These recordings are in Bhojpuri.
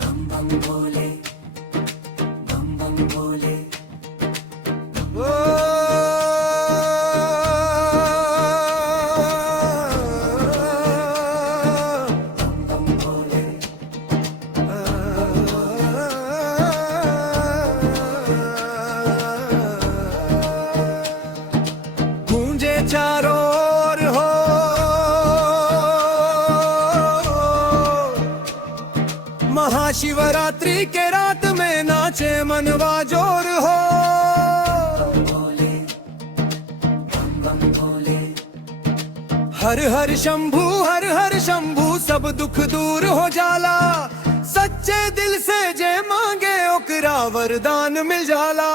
बम बम भोले, बम बम भोले। ओ बम बम भोले, गूंजे चारों ओर हो महाशिवरात्रि के रात में नाचे मनवा जोर हो। भोले, बम बम भोले। हर हर शंभू हर हर शंभू सब दुख दूर हो जाला। सच्चे दिल से जे मांगे ओकरा वरदान मिल जाला।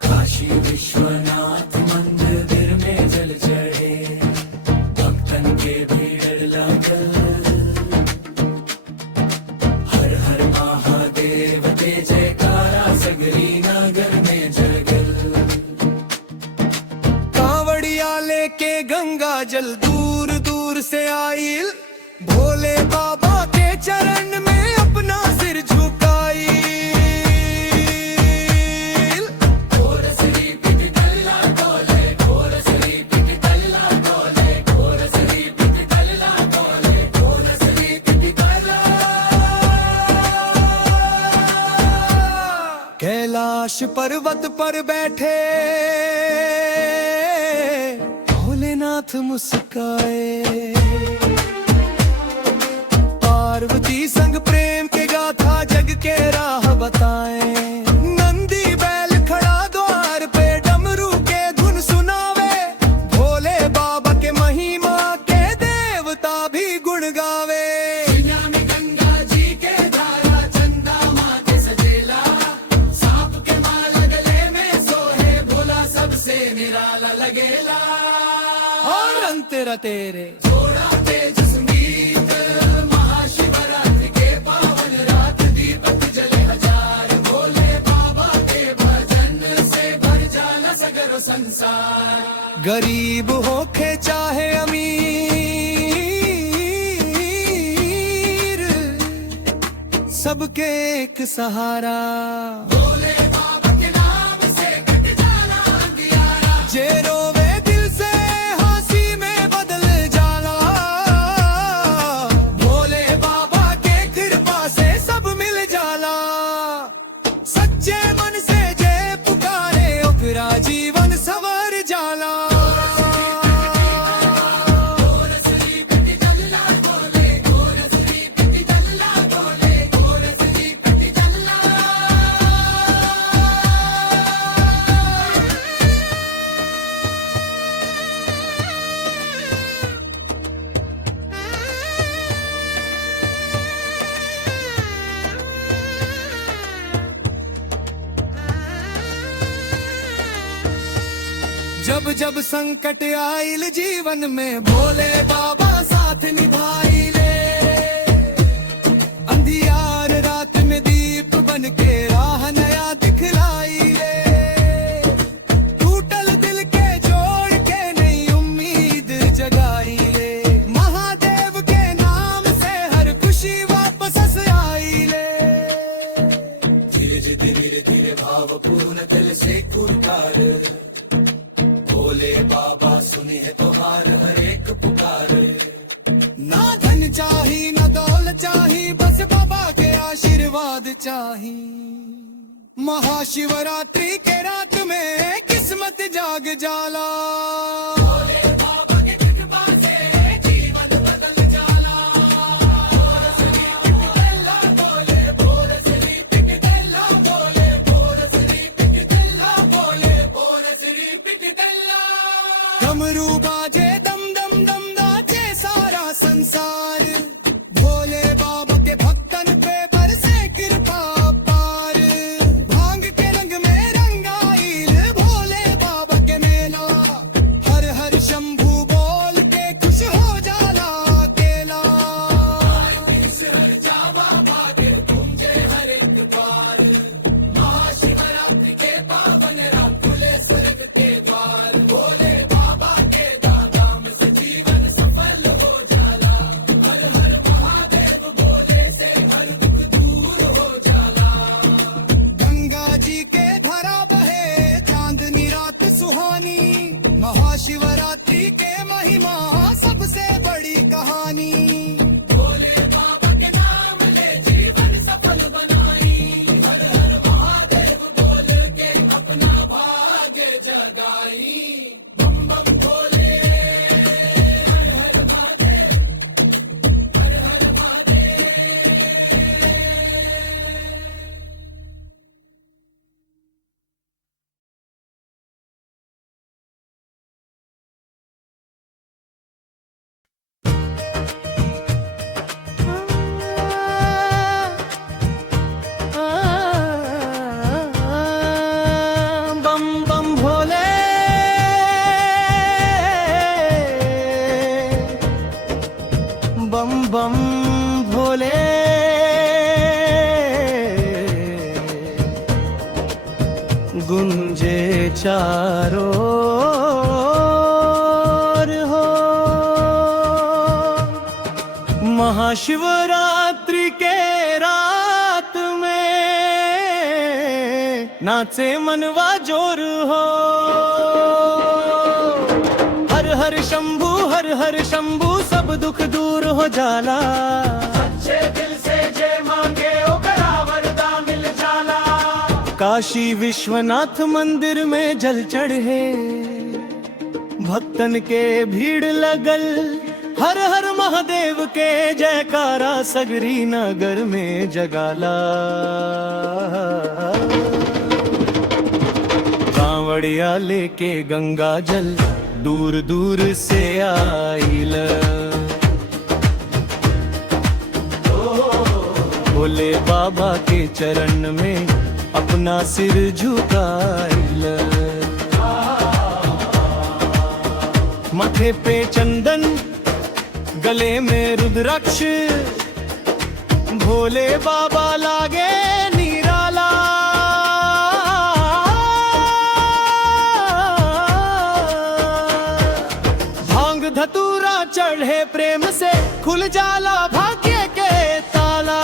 काशी विश्वनाथ मंदिर में जल चढ़े, भक्तन के भीड़ लगल। हर हर महादेव के जयकारा सगरी नगर में जगल। कांवड़िया लेके गंगा जल दूर दूर से आइल। भोले बाबा के चरण में अपना सिर झुकाइल। कैलाश पर्वत पर बैठे भोलेनाथ मुस्काए। पार्वती संग प्रेम के गाथा जग के राह बताए। नंदी बैल खड़ा द्वार पे डमरू के धुन सुनावे। भोले बाबा के महिमा के देवता भी गुण गावे। और रंग तेरा तेरे थोड़ा तेज संगीत, महाशिवरात्रि के पावन रात, दीपक जले हजार। भोले बाबा के भजन से भर जाला सगरो संसार। गरीब होखे चाहे अमीर, सबके एक सहारा। भोले बाबा के नाम से कट जाला अंधियारा। जे रोवे दिल से हंसी में बदल जाला। भोले बाबा के कृपा से सब मिल जाला। सच्चे मन से जे पुकारे ओकरा जीवन संवर जाला। जब जब संकट आइल जीवन में भोले बाबा साथ निभाइले। अंधियार रात में दीप बन के राह नया दिखलाइले। टूटल दिल के जोड़ के नई उम्मीद जगाइले। महादेव के नाम से हर खुशी वापस आइले। धीरे धीरे धीरे भाव पूर्ण दिल से पुकार। भोले बाबा सुने है तोहार हर एक पुकार। ना धन चाही ना दौलत चाही, बस बाबा के आशीर्वाद चाही। महाशिवरात्रि के रात में किस्मत जाग जाला। भोले बाबा के कृपा से जीवन बदल जाला। भोले बोरसरी पिट दल्ला, भोले बोरसरी पिट दल्ला, भोले बोरसरी पिट दल्ला। डमरू बाजे दम दम दम नाचे सारा संसार। भोले बाबा के भक्तन पे बरसे कृपा पार। भांग के रंग में रंगाइल भोले बाबा के मेला। हर हर शंभू बोल के खुश हो जाला केला। जावा भागे तुम जय हर एक बार। महाशिवरात्रि के पावन रात खुले स्वर्ग के द्वार। भोले बाबा के दाम से जीवन सफल हो जाला। हर हर बम भोले गुंजे चारों ओर हो। महाशिवरात्रि के रात में नाचे मनवा जोर हो। हर हर शंभू हर हर शंभू सब दुख दूर हो जाला। सच्चे दिल से जे मांगे ओकरा वरदान मिल जाला। काशी विश्वनाथ मंदिर में जल चढ़े भक्तन के भीड़ लगल। हर हर महादेव के जयकारा सगरी नगर में जगाला। कांवड़िया लेके गंगा जल दूर दूर से आइल। भोले बाबा के चरण में अपना सिर झुकाइल। माथे पे चंदन गले में रुद्राक्ष भोले बाबा लागे निराला। भांग धतूरा चढ़े प्रेम से खुल जाला भाग्य के ताला।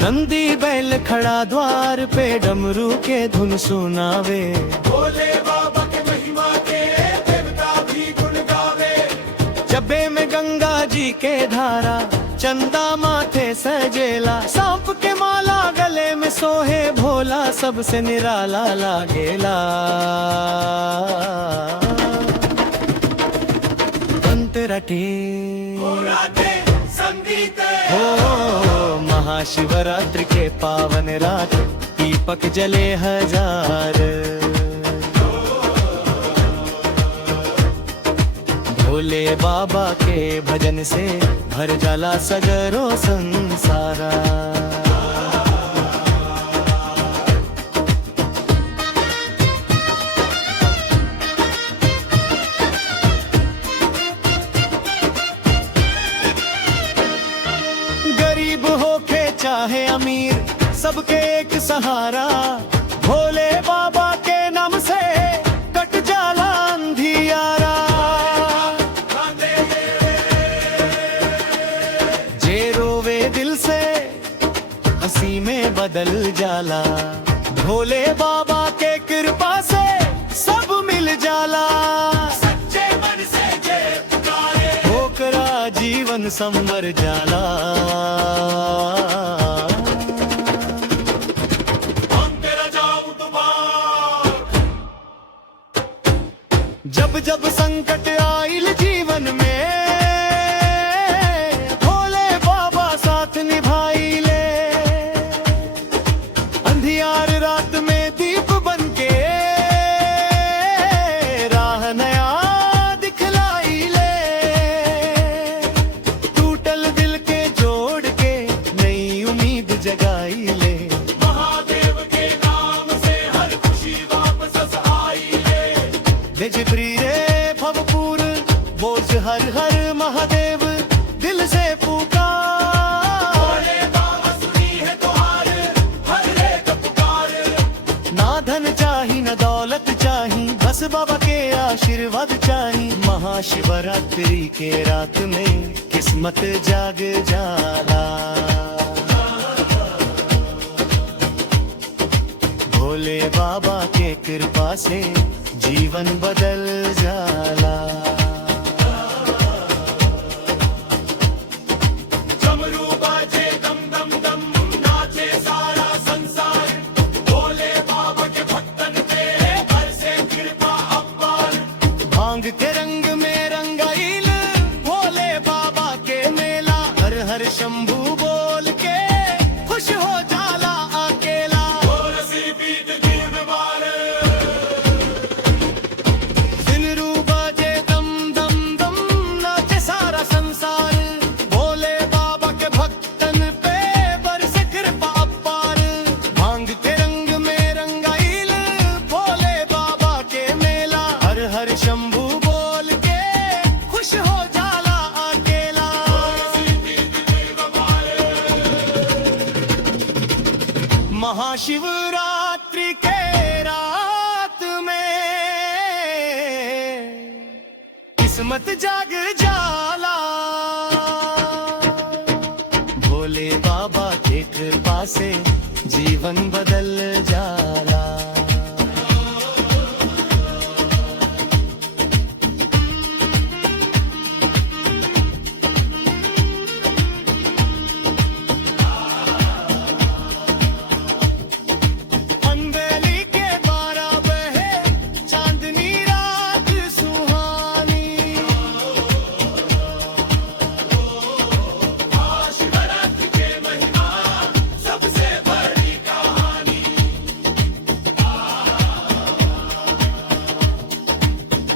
नंदी बैल खड़ा द्वार पे डमरू के धुन सुनावे। भोले बाबा के महिमा के देवता भी गुण गावे। जबे में गंगा जी के धारा चंदा माथे सजेला। सांप के माला गले में सोहे भोला सबसे निराला लागेला। अंतरटे संगीत हो महाशिवरात्रि के पावन रात दीपक जले हजार। भोले बाबा के भजन से भर जाला सगरो संसारा। गरीब होके चाहे अमीर सबके एक सहारा। भोले बाबा के नाम से कट जाला अंधियारा। जे रोवे दिल से हंसी में बदल जाला। भोले बाबा के कृपा से सब मिल जाला। सच्चे मन से जे पुकारे होकरा जीवन संवर जाला। हम तेरा जाऊं तुम्हार। जब जब संकट आइल जीवन में भोले बाबा साथ निभाइले। अंधियार रात में दीप बनके राह नया दिखलाइले। टूटल दिल के जोड़ के नई उम्मीद जगाइले। महादेव के नाम से हर खुशी वापस आई ले। बेजबरी रे भवपूर बोझ हर हर महादेव दिल से पुकार। भोले बाबा सुनी है तुम्हार हर एक पुकार। ना धन चाही न दौलत चाही बस बाबा के आशीर्वाद चाही। महाशिवरात्रि के रात में किस्मत जाग जाला। भोले बाबा के कृपा से जीवन बदल जाला। डमरू बाजे दम दम दम नाचे सारा संसार। भोले बाबा के भक्तन पे बरसे कृपा अपार। भांग के रंग में रंगाइल भोले बाबा के मेला। हर हर शंभू बोल के खुश हो जाला अकेला। और सिर पीट गिर मारे। दिन रूबा महाशिवरात्रि के रात में किस्मत जाग जाला, भोले बाबा के कृपा से जीवन बदल जाला।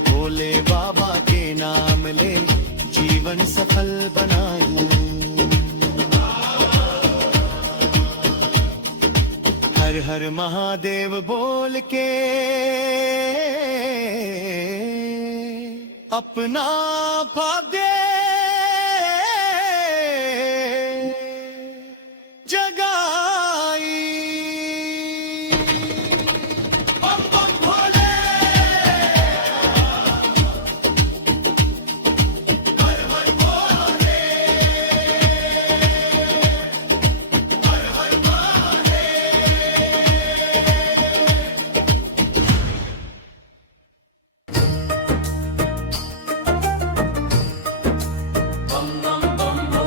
भोले बाबा के नाम ले जीवन सफल बनाऊं, हर हर महादेव बोल के अपना भाग्य जगाई। बम बम भोले, हर हर भोले, हर हर भोले। बम बम बम भो,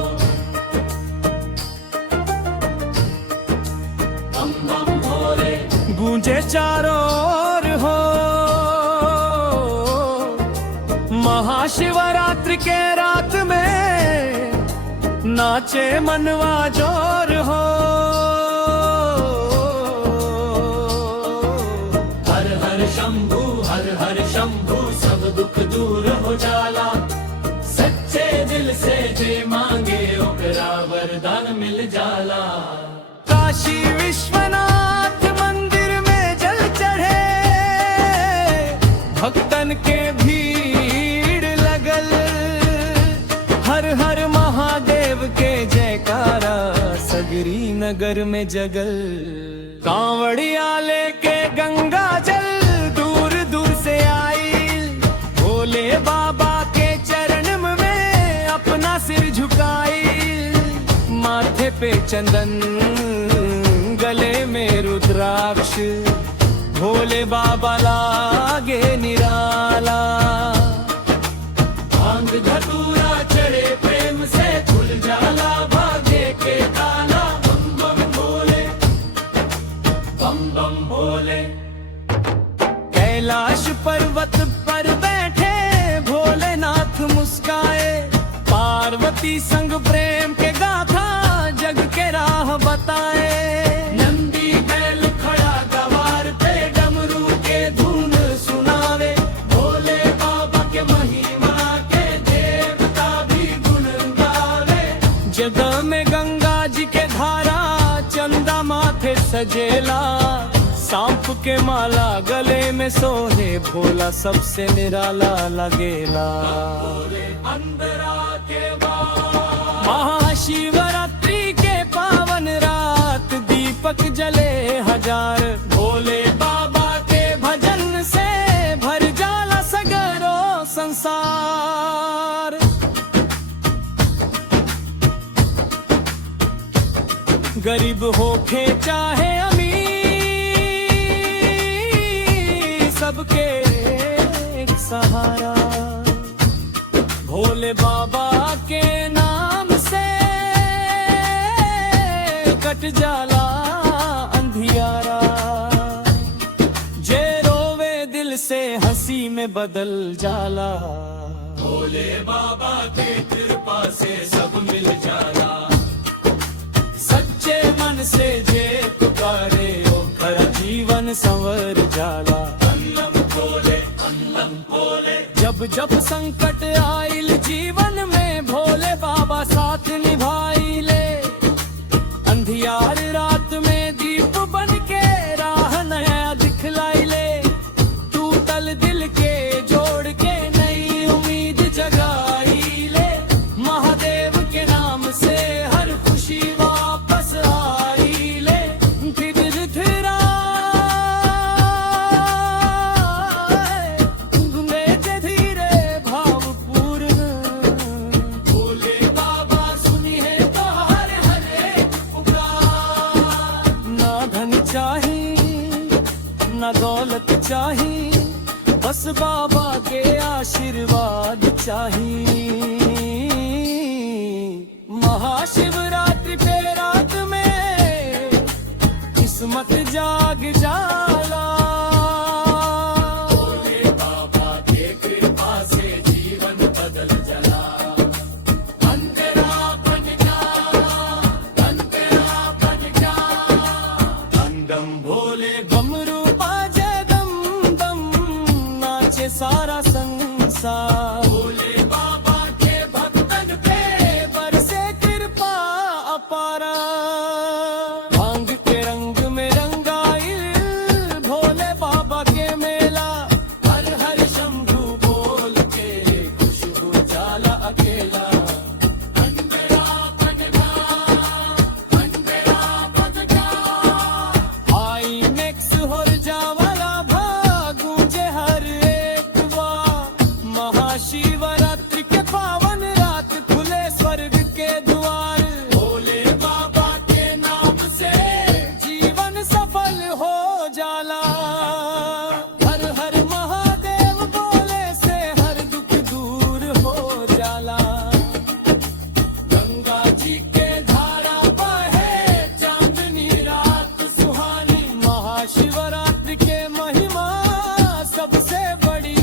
बम बम भोले। गूंजे चारों ओर हो महाशिवरात्रि के रात में, नाचे मनवा जोर हो। हर हर शंभू, हर हर शंभू, सब दुख दूर हो जाला। सच्चे दिल से जे मांगे ओकरा वरदान मिल जाला। काशी विश्वनाथ मंदिर में जल चढ़े, भक्तन के भीड़ लगल, हर हर महादेव के जयकारा सगरी नगर में जगल। कांवड़िया लेके गंगा जल दूर दूर से आई, भोले बाबा के चरण में अपना सिर झुकाई। माथे पे चंदन, गले में रुद्राक्ष, भोले बाबा लागे निराला। भांग धतूरा चढ़े प्रेम से खुल जाला भाग्य के ताला। बम बम भोले, बम बम भोले। कैलाश पर्वत पर बैठे भोलेनाथ मुस्काए, पार्वती संग प्रेम के गाथा जग के राह बताए। नंदी बैल खड़ा गवार पे डमरू के धुन सुनावे, भोले बाबा के महिमा के देवता भी गुण गावे। जगह में गंगा जी के धारा, चंदा माथे सजेला, सांप के माला गले में सोहे, भोला सबसे निराला लगेला। अंदर आके बाबा, महाशिवरात्रि के पावन रात, दीपक जले हजार, भोले बाबा के भजन से भर जाला सगरो संसार। गरीब होके चाहे अमीर, सबके एक सहारा, भोले बाबा के नाम से कट जाला अंधियारा। जे रोवे दिल से हंसी में बदल जाला, भोले बाबा के कृपा से सब मिल जाला। सच्चे मन से जे पुकारे ओकर जीवन संवर जाला। अन्नम भोले, अन्नम भोले। जब जब संकट आइल जीवन में, भोले बाबा साथ निभाइले। अंधियार रात में दीप बन के राह नया दिखलाइले। टूटल दिल के जोड़ के नई उम्मीद जगाइले। महादेव के नाम से हर खुशी वापस आइले। फिर बाबा के आशीर्वाद चाहिए। महाशिवरात्रि पे रात में किस्मत जाग जाला। भोले बाबा के कृपा से जीवन बदल चला। अंधेरा बन गया, अंधेरा बन गया। दम दम भोले डमरू बाजे दम दम नाचे सारा संसार। भोले बाबा के भक्तन पे बरसे कृपा अपारा। भांग के रंग में रंगाइल भोले बाबा के मेला। हर हर शंभू बोल के खुशबू जाला अकेला। अंधेरा बन गया, अंधेरा बन गया। आई नेक्स होर जावाला भागूंजे हर एक बार। महाशिवरात्रि के पावन रात खुले स्वर्ग के द्वार। भोले बाबा के नाम से जीवन सफल हो जाला। हर हर महादेव बोले से हर दुख दूर हो जाला। गंगा जी के धारा बहे, चांदनी रात सुहानी। महाशिवरात्रि के महिमा सबसे बड़ी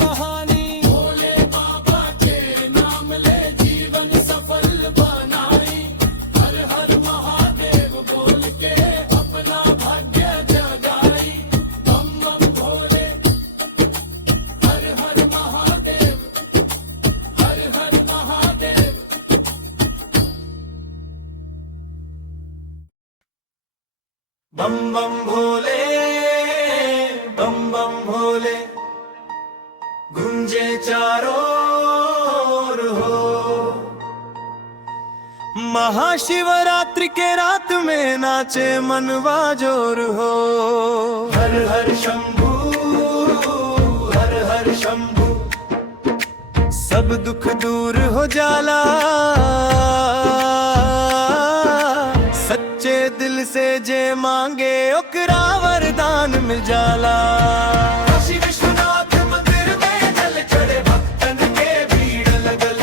कहानी। भोले बाबा के नाम ले जीवन सफल बनाई। हर हर महादेव बोल के अपना भाग्य जगाई। बम बम भोले, हर हर महादेव, हर हर महादेव। बम बम भोले, बम बम भोले, गुंजे चारों ओर हो। महाशिवरात्रि के रात में नाचे मनवा जोर हो। हर हर शंभू, हर हर शंभू, सब दुख दूर हो जाला। सच्चे दिल से जे मांगे ओकरा वरदान मिल जाला। काशी विश्वनाथ मंदिर में जल चढ़े भक्तन के भीड़ लगल।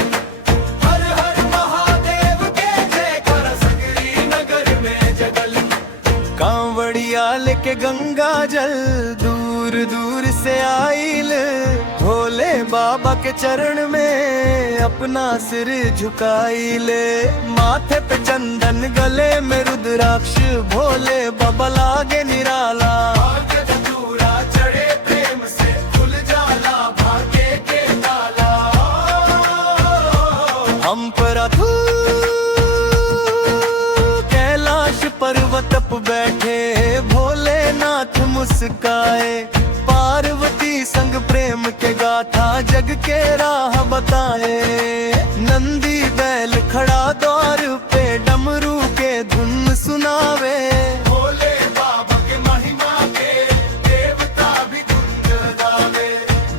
हर हर महादेव के जयकार सगरी नगर में जगल। कांवड़िया लेके गंगा जल दूर दूर से आइल। भोले बाबा के चरण में अपना सिर झुकाइले। माथे पे चंदन गले में रुद्राक्ष भोले बाबा लागे निराला। भाग्य धतूरा चढ़े प्रेम से खुल जाला भाग्य के ताला। हम पर अथू कैलाश पर्वत पे बैठे भोलेनाथ मुस्काए। पार्वती संग प्रेम के गाथा जग के राह बताए। नंदी बैल खड़ा द्वार पे डमरू के धुन सुनावे। भोले बाबा के महिमा के देवता भी धुन गावे।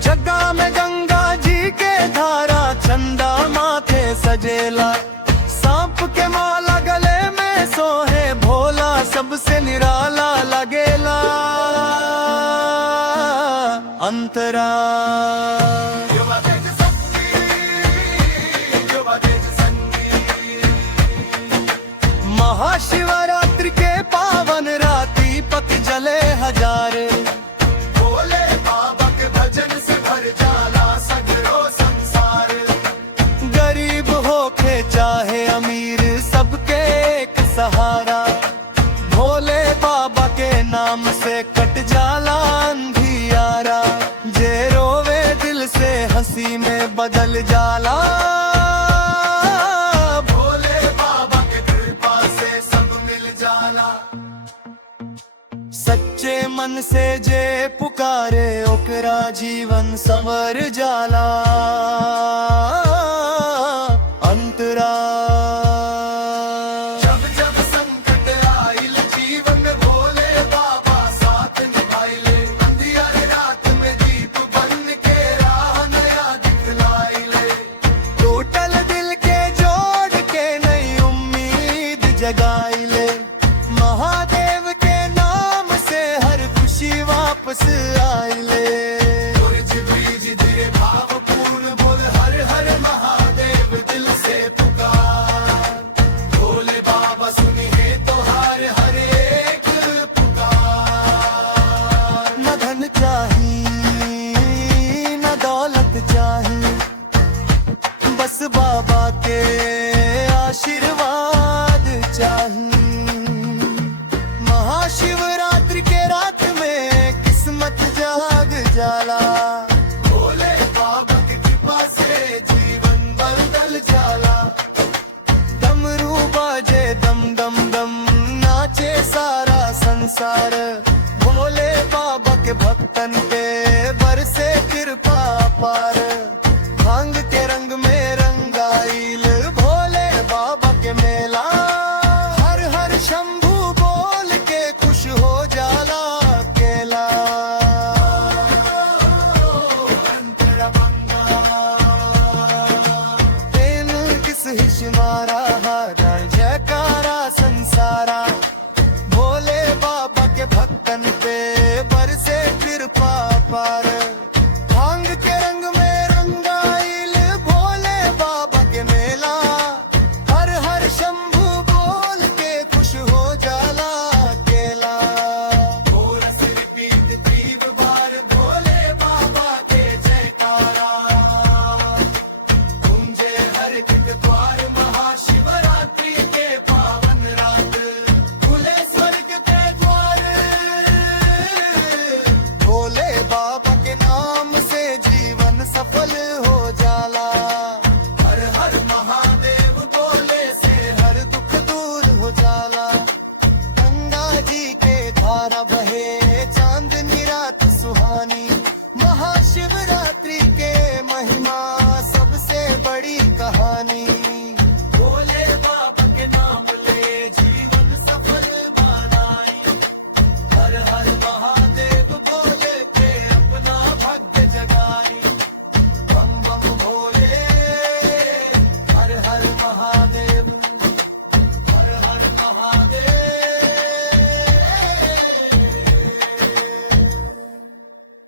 जगा में गंगा जी के धारा चंदा माथे सजेला। सांप के माला गले में सोहे भोला सबसे निराला लगेला। अंतरा युवा तेज संगी, युवा तेज संगी। महाशिवरात्रि के पावन राती पत जले हजार। भोले बाबा के भजन से भर जाला सगरो संसार। गरीब होके चाहे अमीर सबके एक सहारा। भोले बाबा के नाम से कट जाला अंधियारा। जे रोवे दिल से हंसी में बदल जाला। भोले बाबा के कृपा से सब मिल जाला। सच्चे मन से जे पुकारे ओकरा जीवन संवर जाला। अंतरा जब जब संकट आइल जीवन में भोले बाबा साथ निभाइले। अंधियारे रात में दीप बन के राह नया दिखलाइले। टूटल दिल के जोड़ के नई उम्मीद जगाई।